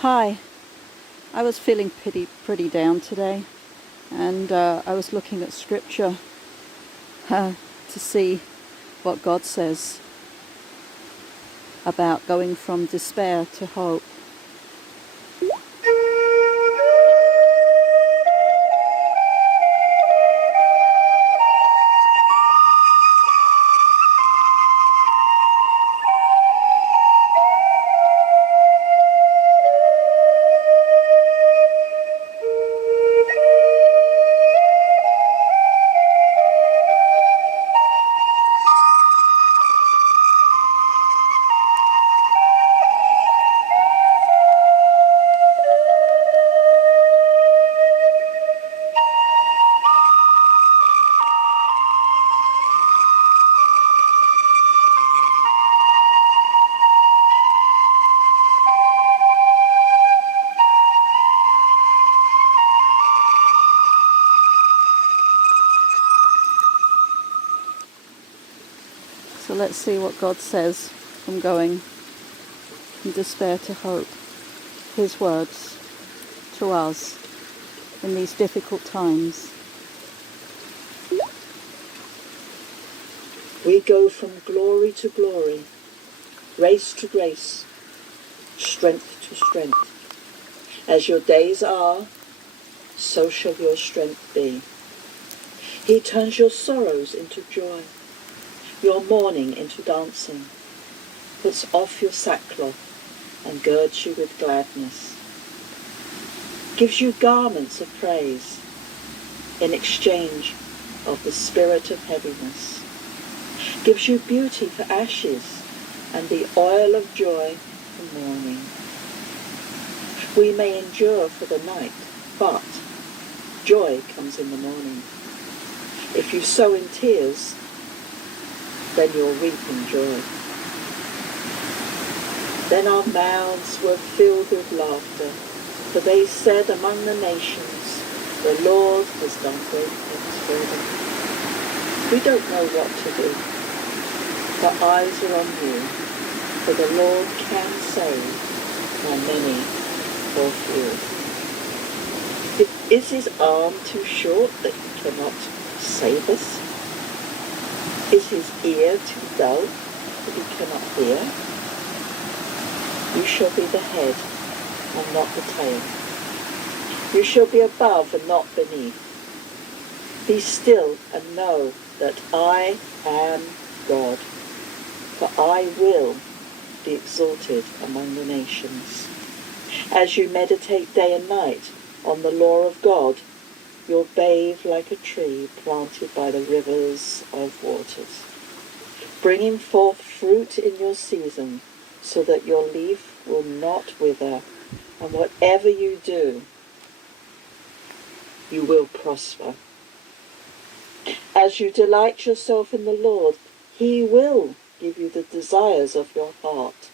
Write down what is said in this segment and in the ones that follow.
Hi, I was feeling pretty down today, and I was looking at scripture to see what God says about going from despair to hope. So let's see what God says from going from despair to hope. His words to us in these difficult times. We go from glory to glory, grace to grace, strength to strength. As your days are, so shall your strength be. He turns your sorrows into joy, your mourning into dancing, puts off your sackcloth and girds you with gladness, gives you garments of praise in exchange of the spirit of heaviness, gives you beauty for ashes and the oil of joy for mourning. We may endure for the night, but joy comes in the morning. If you sow in tears, then you'll reap in joy. Then our mouths were filled with laughter, for they said among the nations, the Lord has done great things for them. We don't know what to do. Our eyes are on you, for the Lord can save, by many or few. Is his arm too short that he cannot save us? Is his ear too dull that he cannot hear? You shall be the head and not the tail. You shall be above and not beneath. Be still and know that I am God, for I will be exalted among the nations. As you meditate day and night on the law of God, you'll bathe like a tree planted by the rivers of waters, bringing forth fruit in your season, so that your leaf will not wither, and whatever you do, you will prosper. As you delight yourself in the Lord, he will give you the desires of your heart.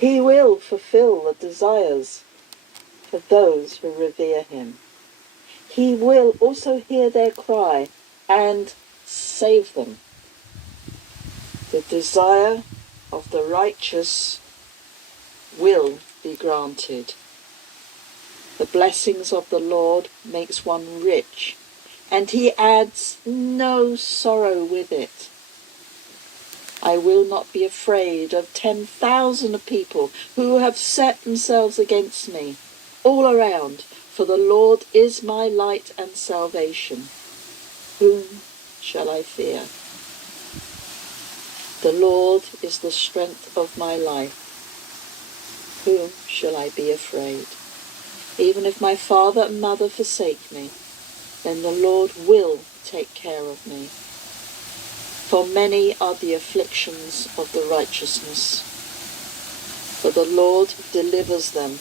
He will fulfill the desires of those who revere him. He will also hear their cry and save them. The desire of the righteous will be granted. The blessings of the Lord makes one rich, and he adds no sorrow with it. I will not be afraid of 10,000 people who have set themselves against me all around, for the Lord is my light and salvation. Whom shall I fear? The Lord is the strength of my life. Whom shall I be afraid? Even if my father and mother forsake me, then the Lord will take care of me. For many are the afflictions of the righteousness, but the Lord delivers them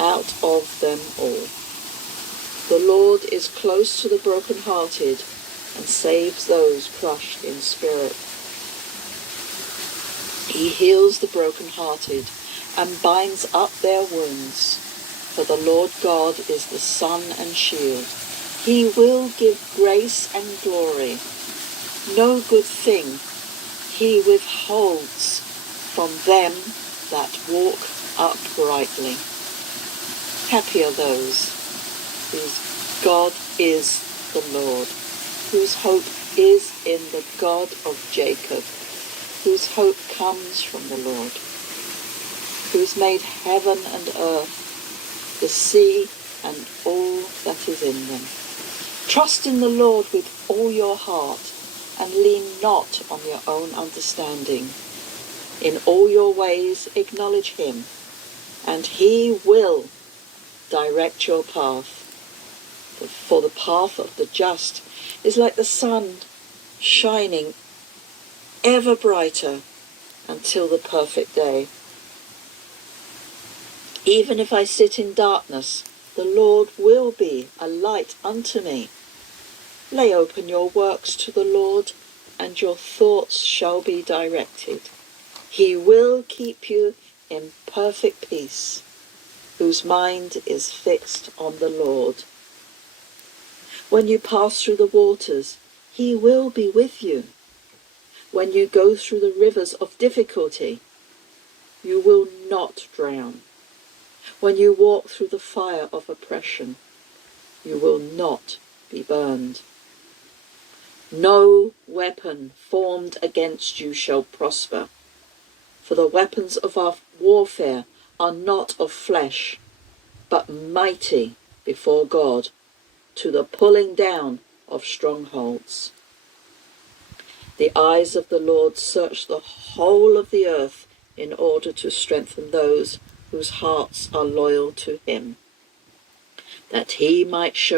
out of them all. The Lord is close to the brokenhearted and saves those crushed in spirit. He heals the brokenhearted and binds up their wounds, for the Lord God is the sun and shield. He will give grace and glory. No good thing he withholds from them that walk uprightly. Happy are those whose God is the Lord, whose hope is in the God of Jacob, whose hope comes from the Lord, who's made heaven and earth, the sea and all that is in them. Trust in the Lord with all your heart, and lean not on your own understanding. In all your ways acknowledge him, and he will direct your path. For the path of the just is like the sun shining ever brighter until the perfect day. Even if I sit in darkness, the Lord will be a light unto me. Lay open your works to the Lord, and your thoughts shall be directed. He will keep you in perfect peace, whose mind is fixed on the Lord. When you pass through the waters, he will be with you. When you go through the rivers of difficulty, you will not drown. When you walk through the fire of oppression, you will not be burned. No weapon formed against you shall prosper, for the weapons of our warfare are not of flesh, but mighty before God, to the pulling down of strongholds. The eyes of the Lord search the whole of the earth in order to strengthen those whose hearts are loyal to him, that he might show